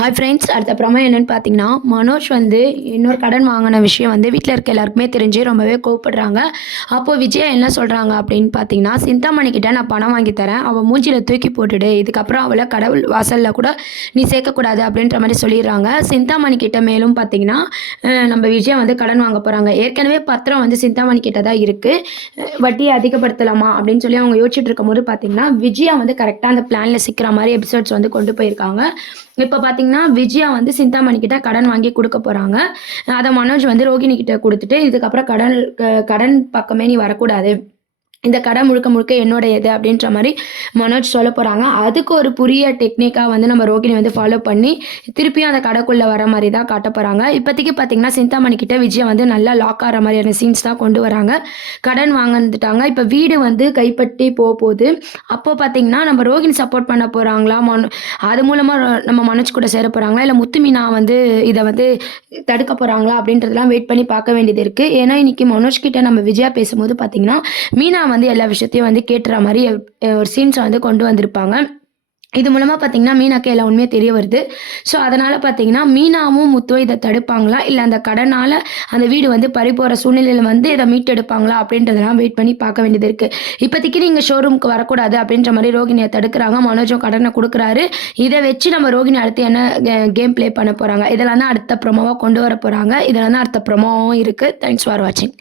Hi friends, அடுத்த promo என்னன்னு பார்த்தீங்கன்னா, மனோஜ் வந்து இன்னொரு கடன் வாங்கின விஷயம் வந்து வீட்ல இருக்க எல்லாருக்குமே தெரிஞ்சு ரொம்பவே கோவப்படுறாங்க. அப்போ விஜயா என்ன சொல்றாங்க அப்படின்னு பார்த்தீங்கன்னா, சிந்தாமணி கிட்ட நான் பணம் வாங்கி தரேன். அவ மூஞ்சில தூக்கி போட்டுடு. இதுக்கப்புறம் அவள கடவுள் வாசல்ல கூட நீ சேர்க்கக்கூடாது அப்படின்ற மாரி சொல்லிடுறாங்க. சிந்தாமணி கிட்ட மேலும் பார்த்தீங்கன்னா, நம்ம விஜயா வந்து கடன் வாங்க போறாங்க. ஏற்கனவே பத்திரம் வந்து சிந்தாமணி கிட்ட தான் இருக்கு. வட்டியை அதிகப்படுத்தலாமா அப்படின்னு சொல்லி அவங்க யோசிச்சுட்டு இருக்கும்போது பார்த்தீங்கன்னா, விஜயா வந்து கரெக்ட்டா அந்த பிளான்ல சிக்கிற மாரி எபிசோட்ஸ் வந்து கொண்டு போயிருக்காங்க. இப்ப பார்த்தீங்கன்னா, விஜயா வந்து சிந்தாமணி கிட்ட கடன் வாங்கி குடுக்க போறாங்க. அத மனோஜ் வந்து ரோகிணி கிட்ட குடுத்துட்டு, இதுக்கப்புறம் கடன் பக்கமே நீ வரக்கூடாது. இந்த கடை முழுக்க முழுக்க என்னோடையது அப்படின்ற மாரி மனோஜ் சொல்லப் போறாங்க. அதுக்கு ஒரு புதிய டெக்னிக்கா வந்து நம்ம ரோகிணி வந்து ஃபாலோ பண்ணி, திருப்பியும் அந்த கடைக்குள்ள வர மாரி தான் காட்டப் போறாங்க. இப்போதைக்கு பார்த்தீங்கன்னா, சிந்தாமணி கிட்ட விஜயா வந்து நல்லா லாக் ஆற மாரியான சீன்ஸ் தான் கொண்டு வராங்க. கடன் வாங்கந்துட்டாங்க. இப்ப வீடு வந்து கைப்பற்றி போகுது. அப்போ பார்த்தீங்கன்னா, நம்ம ரோகிணி சப்போர்ட் பண்ண போறாங்களா? அது மூலமா நம்ம மனோஜ் கூட சேரப் போறாங்களா? இல்ல முத்து மீனா வந்து இத வந்து தடுக்க போறாங்களா? அப்படின்றதெல்லாம் வெயிட் பண்ணி பார்க்க வேண்டியது இருக்கு. ஏன்னா, இன்னைக்கு மனோஜ் கிட்ட நம்ம விஜயா பேசும்போது பார்த்தீங்கன்னா, மீனா வந்து எல்லா விஷயத்தையும் வந்து கேட்டுற மாரி ஒரு சீன்ஸ வந்து கொண்டு வந்திருப்பாங்க. இது மூலமா பார்த்தீங்கன்னா, மீனாக்கு எல்லா உண்மையும் தெரிய வருது. ஸோ, அதனால பார்த்தீங்கன்னா, மீனாவும் முத்துவும் இத தடுப்பாங்களா? இல்ல அந்த கடனால அந்த வீடு வந்து பறிபோற சூழ்நிலையில வந்து இத மீட்டெடுப்பாங்களா? அப்படின்றதெல்லாம் வெயிட் பண்ணி பார்க்க வேண்டியது இருக்கு. இப்போதைக்கு நீங்க ஷோரூம்க்கு வரக்கூடாது அப்படின்ற மாரி ரோகிணிய தடுக்குறாங்க. மனோஜும் கடன குடுக்குறாரு. இத வச்சு நம்ம ரோகிணி அடுத்து என்ன கேம் ப்ளே பண்ண போறாங்க? இதெல்லாம் தான் அடுத்த ப்ரோமோவா கொண்டு வரப் போறாங்க. இதெல்லாம் தான் அடுத்த ப்ரோமோவும் இருக்கு. தேங்க்ஸ் ஃபார் வாட்சிங்.